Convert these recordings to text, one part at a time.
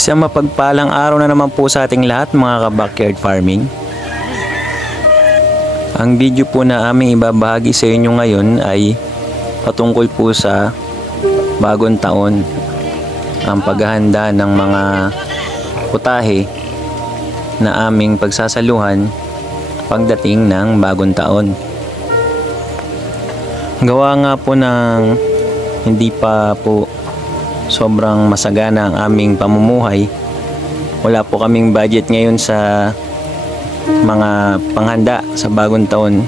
Isang mapagpalang araw na naman po sa ating lahat mga ka-backyard farming. Ang video po na aming ibabahagi sa inyo ngayon ay patungkol po sa bagong taon. Ang paghahanda ng mga putahe na aming pagsasaluhan pagdating ng bagong taon. Gawa nga po ng hindi pa po sobrang masagana ang aming pamumuhay. Wala po kaming budget ngayon sa mga panghanda sa bagong taon.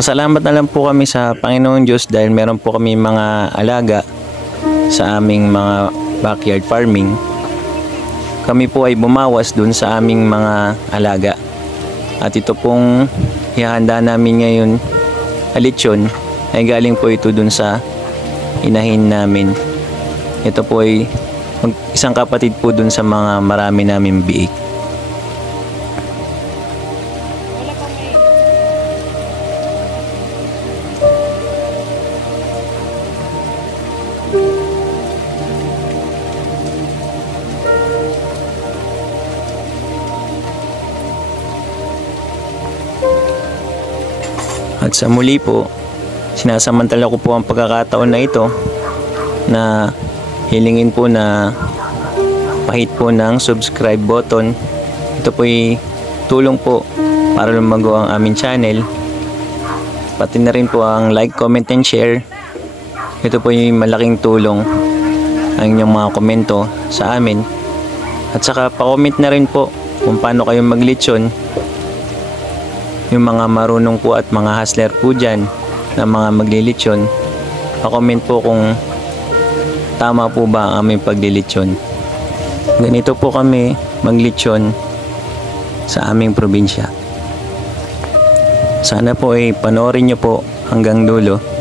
Pasalamat na lang po kami sa Panginoon Diyos dahil meron po kami mga alaga sa aming mga backyard farming. Kami po ay bumawas dun sa aming mga alaga. At ito pong ihahanda namin ngayon, lechon, ay galing po ito dun sa inahin namin. Ito po ay isang kapatid po dun sa mga marami namin biik. At sa muli po, sinasamantala ko po ang pagkakataon na ito na hilingin po na pahit po ng subscribe button. Ito po ay tulong po para lumago ang aming channel. Pati na rin po ang like, comment, and share. Ito po yung malaking tulong ang inyong mga komento sa amin. At saka pa-comment na rin po kung paano kayo maglechon. Yung mga marunong po at mga hustler po dyan na mga maglilechon, pa-comment po kung tama po ba ang aming paglilechon. Ganito po kami maglechon sa aming probinsya. Sana po ay panoorin nyo po hanggang dulo.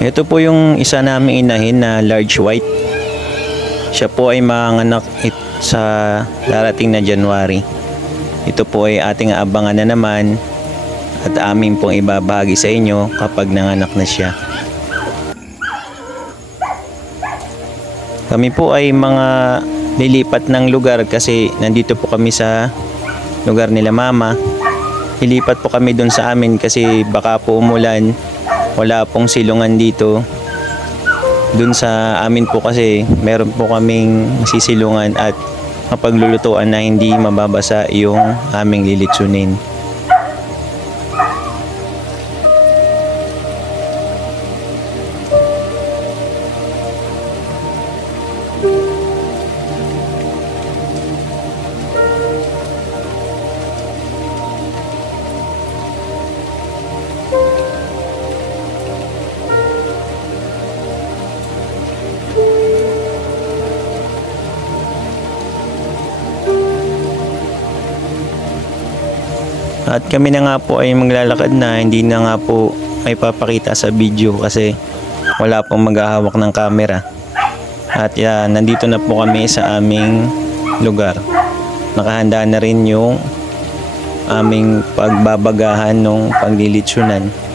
Ito po yung isa naming inahin na large white. Siya po ay manganak sa darating na January. Ito po ay ating abangan na naman at amin pong ibabahagi sa inyo kapag nanganak na siya. Kami po ay mga lilipat ng lugar kasi nandito po kami sa lugar nila mama. Lilipat po kami dun sa amin kasi baka po umulan. Wala pong silungan dito. Dun sa amin po kasi meron po kaming sisilungan at mapaglulutuan na hindi mababasa yung aming lilitsunin. At kami na nga po ay maglalakad na, hindi na nga po may papakita sa video kasi wala pong maghahawak ng camera. At nandito na po kami sa aming lugar. Nakahanda na rin yung aming pagbabagahan ng paglilitsunan.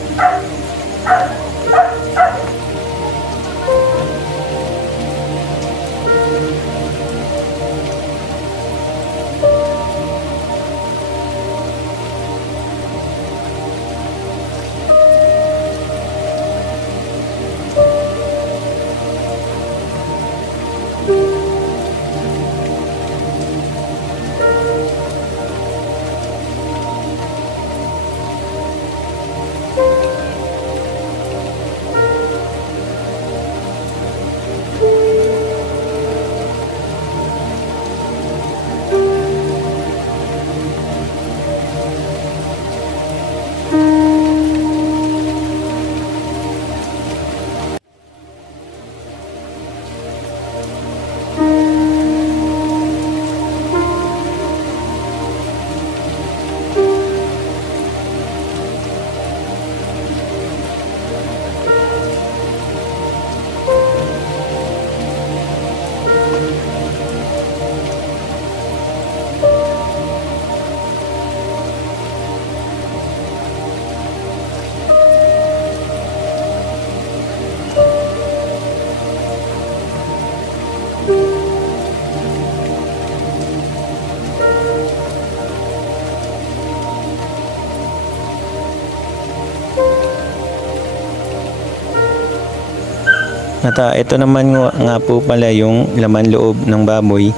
At ito naman nga po pala yung laman loob ng baboy.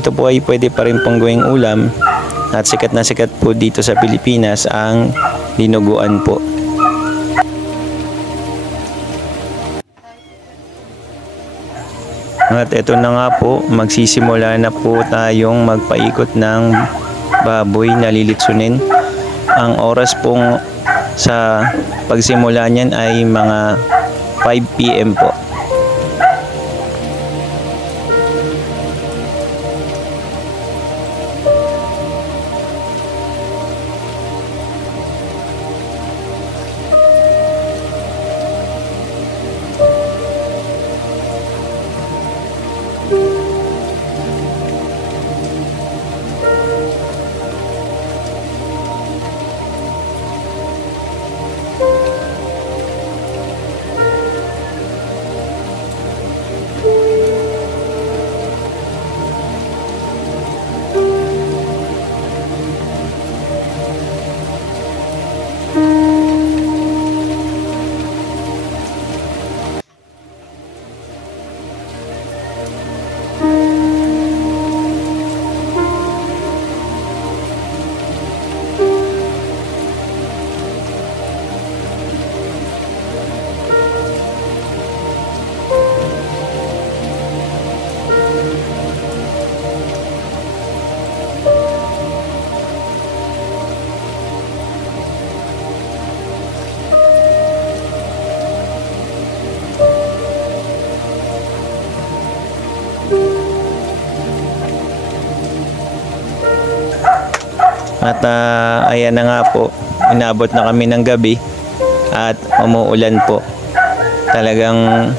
Ito po ay pwede pa rin pong gawing ulam at sikat na sikat po dito sa Pilipinas ang dinuguan po. At ito na nga po, magsisimula na po tayong magpaikot ng baboy na lilitsunin. Ang oras pong sa pagsimula niyan ay mga 5 PM po. At ayan na nga po, inabot na kami ng gabi at umuulan po. Talagang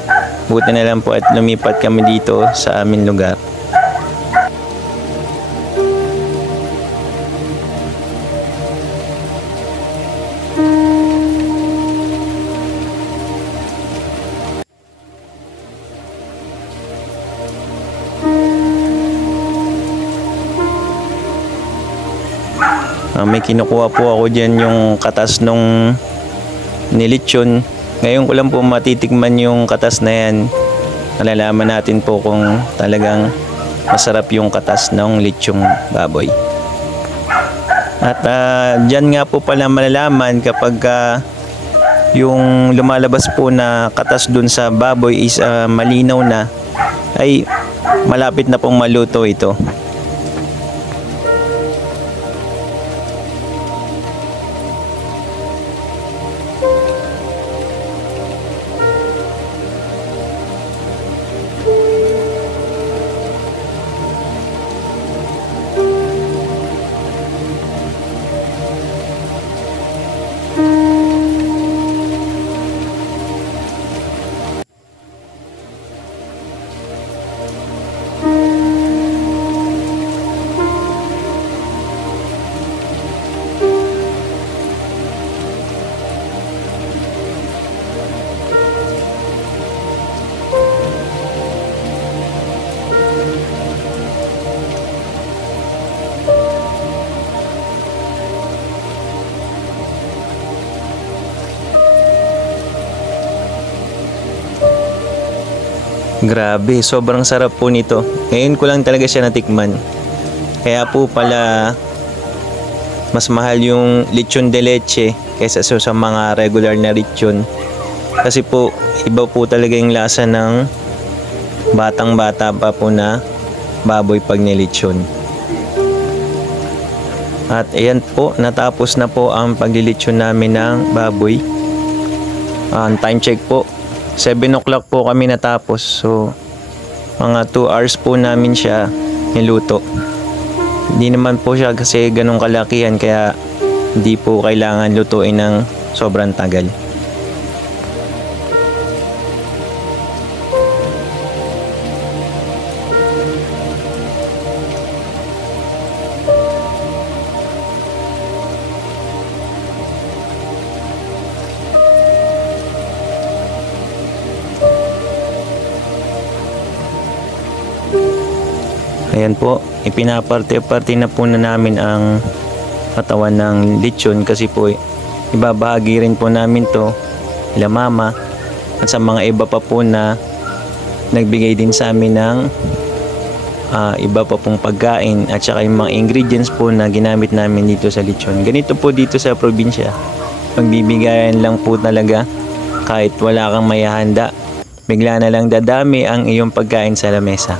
buti na lang po at lumipat kami dito sa aming lugar. May kinukuha po ako dyan yung katas nung nilitsyon. Ngayon ko lang po matitikman yung katas na yan. Malalaman natin po kung talagang masarap yung katas ng litsyong baboy. At dyan nga po pala malalaman kapag yung lumalabas po na katas dun sa baboy is malinaw na, ay malapit na pong maluto ito. Grabe, sobrang sarap po nito. Ngayon ko lang talaga siya natikman. Kaya po pala mas mahal yung lechon de leche kaysa sa mga regular na lechon. Kasi po iba po talaga yung lasa ng batang-bata pa po na baboy pag nilechon. At ayan po, natapos na po ang paglilechon namin ng baboy. Ang time check po, 7 o'clock po kami natapos. So, mga 2 hours po namin siya niluto. Hindi naman po siya kasi ganun kalakihan kaya hindi po kailangan lutuin ng sobrang tagal. Ayan po, ipinaparte-parte na po na namin ang katawan ng lechon kasi po ibabahagi rin po namin to ila mama at sa mga iba pa po na nagbigay din sa amin ng iba pa pong pagkain at saka yung mga ingredients po na ginamit namin dito sa lechon. Ganito po dito sa probinsya. Magbibigayan lang po talaga kahit wala kang mayahanda. Bigla na lang dadami ang iyong pagkain sa lamesa.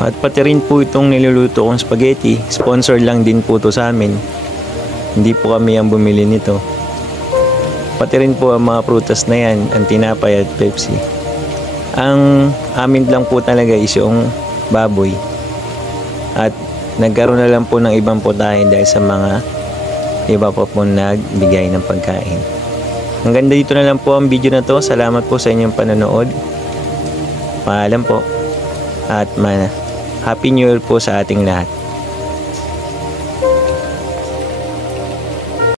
At pati rin po itong niluluto kong spaghetti, sponsor lang din po to sa amin. Hindi po kami ang bumili nito. Pati rin po ang mga prutas na yan, ang tinapay at Pepsi. Ang amin lang po talaga is yung baboy. At nagkaroon na lang po ng ibang putahe dahil sa mga iba pa po nagbigay ng pagkain. Hanggang dito na lang po ang video na to. Salamat po sa inyong panonood. Paalam po. At Happy New Year po sa ating lahat.